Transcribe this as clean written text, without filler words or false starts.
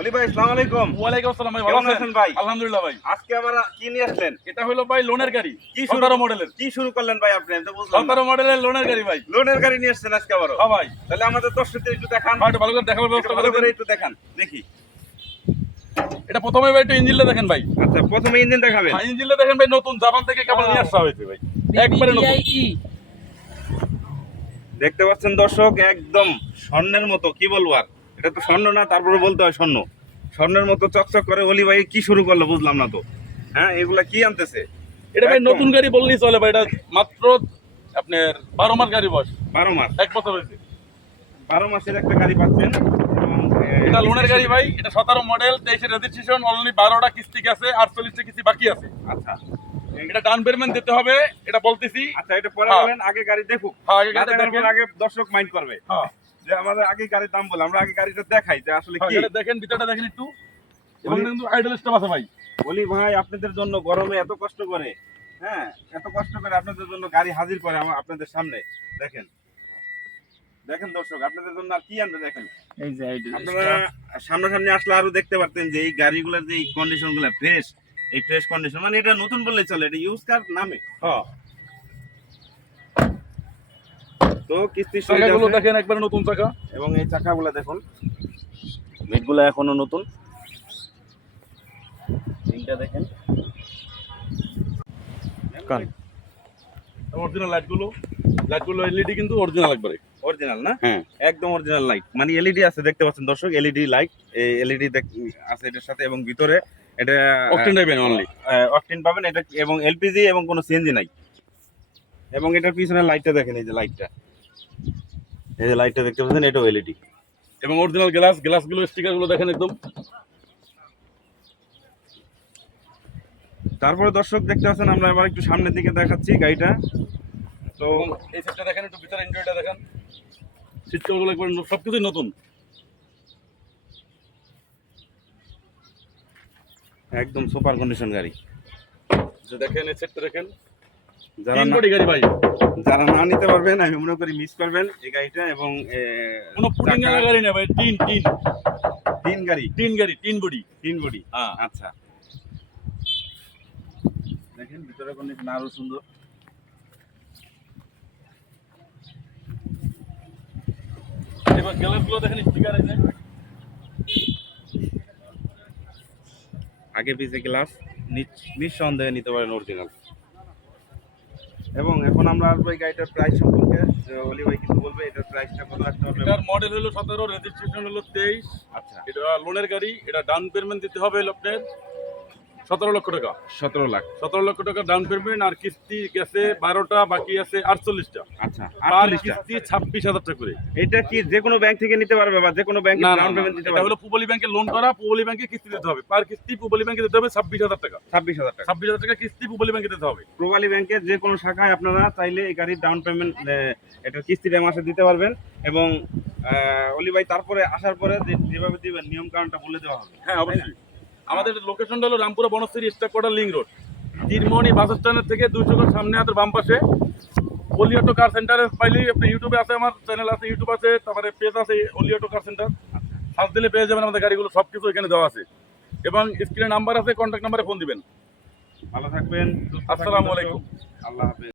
অলি ভাই, আসসালামু আলাইকুম। ওয়ালাইকুম আসসালাম ভাই, ভালো কেমন আছেন ভাই? আলহামদুলিল্লাহ ভাই। আজকে আবার কি নিয়ে আসলেন? এটা হলো ভাই লোনের গাড়ি, কি 17 মডেলের। কি শুরু করলেন ভাই আপনি? আমি তো বুঝলাম না। 17 মডেলের লোনের গাড়ি ভাই। লোনের গাড়ি নিয়ে আসছেন আজকে আবারও? হ্যাঁ ভাই। তাহলে আমাদের দর্শকদের একটু দেখান। ভাই, একটু ভালো করে দেখাবার একটু ব্যবস্থা ভালো করে করে দেন। একটু দেখান, দেখি। এটা প্রথমে ভাই একটু ইঞ্জিনটা দেখেন ভাই। আচ্ছা, প্রথমে ইঞ্জিন দেখাবেন। হ্যাঁ, ইঞ্জিনটা দেখেন ভাই, নতুন জাপান থেকে কেবল নিয়ে আসা হয়েছে ভাই, একবারে নতুন। দেখতে পাচ্ছেন দর্শক, একদম স্বর্ণের মতো, কি বলবো আর। এটা তো স্বর্ণ না, তারপরে বলতে হয় স্বর্ণ। স্বর্ণের মতো চকচক করে। অলি ভাই কি শুরু করলো বুঝলাম না তো। হ্যাঁ, এগুলা কি আনতেছে? এটা ভাই একদম নতুন গাড়ি বললেই চলে ভাই। এটা মাত্র আপনার 12 মাস গাড়ি বয়স, 12 মাস। 1 বছর হয়েছে। 12 মাসের একটা গাড়ি পাচ্ছেন। এবং এটা লোনের গাড়ি ভাই। এটা 17 মডেল, 23 এর রেজিস্ট্রেশন, অনলি 12টা কিস্তি আছে, 48টা কিস্তি বাকি আছে। আচ্ছা এটা ডাউন পেমেন্ট দিতে হবে, এটা বলতেছি। আচ্ছা, এটা পরে হ্যাঁ। বলেন, আগে গাড়ি দেখুক। হ্যাঁ, আগে গাড়িটা না দেখার দেখেন। পর আগে দর্শক মাইন্ড করবে হ্যাঁ যে আমাদের আগে গাড়ির দাম বলে, আমরা আগে গাড়িটা দেখাই যে আসলে কি। এটা দেখেন, ভিতরটা দেখেন একটু। এবং কিন্তু আইডল স্টপ আছে ভাই। বলি ভাই, আপনাদের জন্য গরমে এত কষ্ট করে, হ্যাঁ, এত কষ্ট করে আপনাদের জন্য গাড়ি হাজির করে আপনাদের সামনে। দেখেন দেখেন দর্শক, আপনাদের জন্য আর কি আনবে দেখেন। এই যে আইডল আপনারা সামনাসামনি আসলে আরো দেখতে পারতেন যে এই গাড়িগুলোর যে কন্ডিশন গুলো ফ্রেশ, এই ফ্রেশ কন্ডিশন, মানে এটা নতুন বললেই চলে, এটা ইউজ কার নামে। হ্যাঁ, তো কিস্তি চাকাগুলো দেখেন, একবারে নতুন চাকা। এবং এই চাকাগুলো দেখুন, মিটগুলো এখনো নতুন। তিনটা দেখেন, অরিজিনাল লাইটগুলো এলইডি কিন্তু অরিজিনাল একবারে। অরিজিনাল না? হ্যাঁ, একদম অরিজিনাল লাইট, মানে এলইডি আছে, দেখতে পাচ্ছেন দর্শক, এলইডি লাইট, এলইডি আছে এটার সাথে। এবং ভিতরে এটা অকটেন ড্রাইভেন অনলি, অকটেন পাবেন এটা, এবং এলপিজি এবং কোনো সিএনজি নাই। এবং এটার পিছনে লাইটটা দেখেন, এই যে লাইটটা, এই যে লাইটটা দেখতে পাচ্ছেন, এটাও এলইডি। এবং অরিজিনাল গ্লাসগুলো, স্টিকারগুলো দেখেন একদম। তারপরে দর্শক দেখতে পাচ্ছেন, আমরা এবার একটু সামনের দিকে দেখাচ্ছি গাড়িটা। তো এবং এই সেটটা দেখেন, একটু ভিতরে ইন্টেরিয়রটা দেখেন। সিট কভারগুলো একবার সবকিছুই নতুন। একদম সুপার কন্ডিশন গাড়ি। যে দেখেন এই সেটটা দেখেন, যারা তিন না বডি গাড়ি ভাই। যারা না নিতে পারবেন, আমি মনে করি মিস করবেন এই গাড়িটা। এবং কোনো পুটিং এর গাড়ি না ভাই, তিন গাড়ি, তিন বডি। 3 বডি। হ্যাঁ, আচ্ছা, দেখেন ভিতরে কন্ডিশন আরো সুন্দর। এবার গ্লাসগুলো দেখেন, স্টিকার আছে। আগে পিছে গ্লাস, নিঃসন্দেহে নিতে পারেন অরিজিনাল। এবং এখন আমরা আসবো এই গাড়িটার প্রাইস সম্পর্কে। অলি ভাই কিছু বলবে, এটার প্রাইসটা কত রাখতে হবে? এটার মডেল হলো 17, রেজিস্ট্রেশন হলো 23। আচ্ছা, এটা লোনের গাড়ি। এটা ডাউন পেমেন্ট দিতে হবে হলো আপনার 17 লক্ষ টাকা। 17 লাখ। 17 লক্ষ টাকা ডাউন পেমেন্ট, আর কিস্তি গেছে 12টা, বাকি আছে 48টা। আচ্ছা, আর 48টা। কিস্তি 26,000 টাকা করে। এটা কি যে কোনো ব্যাংক থেকে নিতে পারবে, বা যে কোনো ব্যাংকে না না ডাউন না, পেমেন্ট দিতে এটা পারবে? হলো পুবলি ব্যাংকে লোন করা, পুবলি ব্যাংকে কিস্তি দিতে হবে। পার কিস্তি পুবলি ব্যাংকে দিতে হবে 26,000 টাকা। 26,000 টাকা। 26,000 টাকা কিস্তি পুবলি ব্যাংকে দিতে হবে। প্রবালী ব্যাংকের যে কোনো শাখায় আপনারা চাইলে এই গাড়ির ডাউন পেমেন্ট, এটার কিস্তিটা মাসে দিতে পারবেন। এবং অলি ভাই, তারপরে আসার পরে যেভাবে দিবেন নিয়ম কানুনটা বলে দেওয়া হবে। হ্যাঁ, অবশ্যই। আমাদের লোকেশনটা হলো Rampura Banasree staff quarter link road, তিরমণি বাস স্ট্যান্ডের থেকে 200 গজ সামনে, হাতের বাম পাশে। অলি অটো কার সেন্টারে পাইলেই আপনি, ইউটিউবে আছে, আমার চ্যানেল আছে, ইউটিউব আছে, তারপরে পেজ আছে অলি অটো কার সেন্টার, সার্চ দিলে পেয়ে যাবেন আমাদের গাড়িগুলো, সব কিছু এখানে দেওয়া আছে। এবং স্ক্রিনে নাম্বার আছে, কন্ট্যাক্ট নাম্বারে ফোন দিবেন। ভালো থাকবেন, আসসালামু আলাইকুম। আল্লাহ হাফেজ।